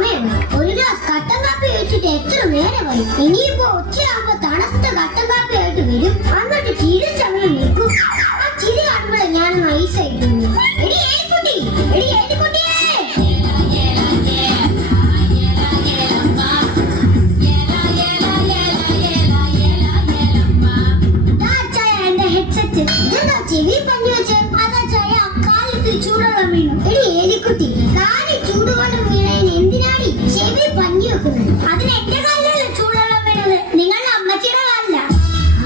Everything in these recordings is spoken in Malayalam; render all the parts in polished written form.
സമയം ഒരു ഗ്ലാസ് കട്ടൻ കാപ്പി കഴിച്ചിട്ട് എത്ര നേരമായി. ഇനിയിപ്പോ ഉച്ചയാകുമ്പോ തണുത്ത കട്ടൻ കാപ്പി ആയിട്ട് വരും. എന്നിട്ട് ചിരി സമയം നിൽക്കും. ആ ചിരി കാണുമ്പോഴേ ഞാൻ നൈസായിട്ട് എടി ഏലിക്കുട്ടി, എടി ഏലിക്കുട്ടിയേ. ചെവി പഞ്ഞു വെച്ച് അതാ ചായ കാലത്ത് ചൂടുവെള്ളം വീണു. എടി ഏലിക്കുട്ടി, കാലിൽ ചൂടുവെള്ളം വീണതിന് എന്തിനാണ് ചെവി പഞ്ഞു വെക്കുന്നത്? അതിന് എന്റെ കാലിലല്ല ചൂടുവെള്ളം വീണത്, നിങ്ങളുടെ അമ്മച്ചിയുടെ കാലില.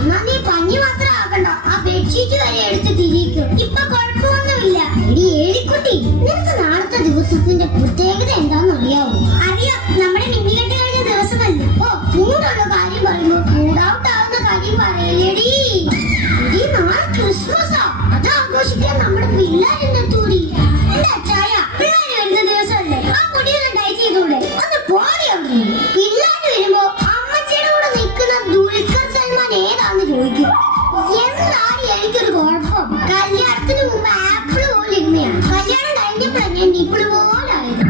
എന്നാ നീ പഞ്ഞു മാത്രം ആക്കണ്ട, ആ ബെഡ്ഷീറ്റ് വരെ എടുത്ത് തിരിക്കും. ഇപ്പൊ കുഴപ്പമൊന്നുമില്ല. എടി ഏലിക്കുട്ടി, നിനക്ക് നാളത്തെ ദിവസത്തിന്റെ പ്രത്യേകത എന്താണെന്ന് അറിയാവോ? അറിയാം, നമ്മുടെ മിന്നിക്കെട്ട് കഴിഞ്ഞ ദിവസമല്ലേ. ഓ, മൂടുള്ള കാര്യം പറയുമ്പോ മൂഡൌട്ട് ആവുന്ന കാര്യം പറയലേടി. നാളെ ക്രിസ്മസാ, അത് ആഘോഷിക്കാൻ നമ്മുടെ പിള്ളേരെന്നെ തൂടി. എന്താ ചായ, പിള്ളേര് വരുന്ന ദിവസമല്ലേ, ആ മുടിയൊന്ന് ഡൈ ചെയ്തൂടെ? ഒന്ന് പോടിയുണ്ട്. പിള്ളേര് വരുമ്പോ അമ്മച്ചിയുടെ കൂടെ നിൽക്കുന്ന ദുൽഖർ സൽമാൻ ഏതാന്ന് ചോദിക്കും. എന്താണ് എനിക്കൊരു കുഴപ്പം? കല്യാണത്തിന് മുമ്പ് ആപ്പിള് പോലെ ഇരുന്നയാണ്, കല്യാണം കഴിഞ്ഞപ്പോഴാണ് ഞാൻ നിപ്പിള് പോലെ ആയത്.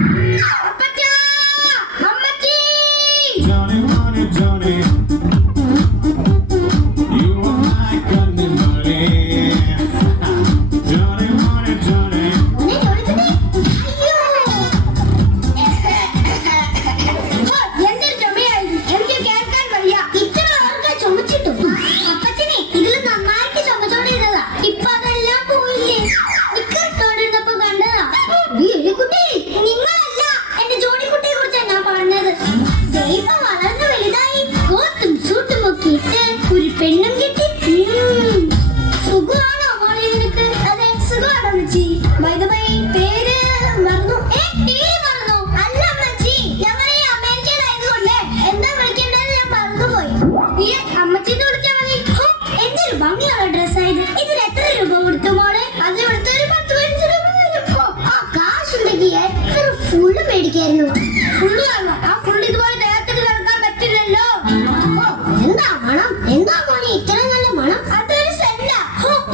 എന്താ മണം? എന്താ മോനെ ഇത്രയും നല്ല മണം? അതൊരു സെന്റാ.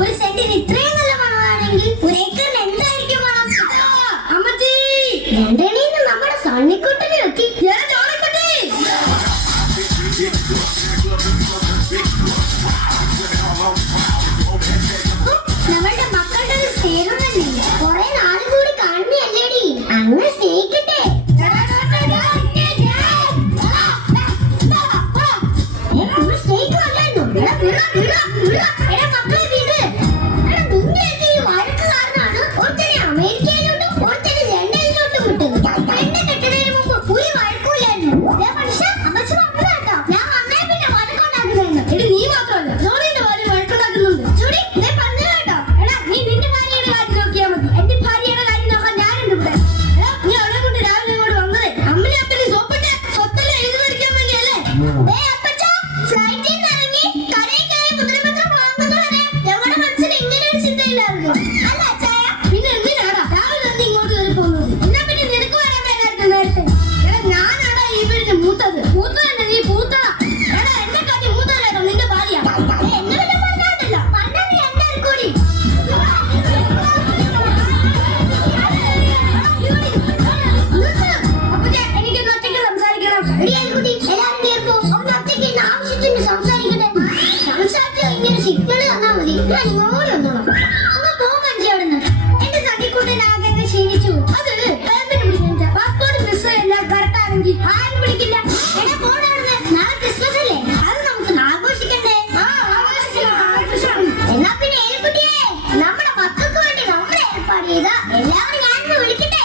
ഒരു സെന്റിന് ഇത്രയും നല്ല മണമാണെങ്കിൽ ഒരു ഏക്കറിന് എന്തായിരിക്കും മണം? അമ്മച്ചി, രണ്ടണീന്ന് നമ്മുടെ സണ്ണിക്കുട്ടനെ വെക്കി. നമ്മളുടെ മക്കളുടെ ഒരു സ്നേഹമല്ലേ, കുറെ നാള് കൂടി കാണുന്നല്ലേടി. അങ്ങ് സ്നേഹിക്കട്ടെ. എല്ലാവരും ഞാൻ വിളിക്കട്ടെ.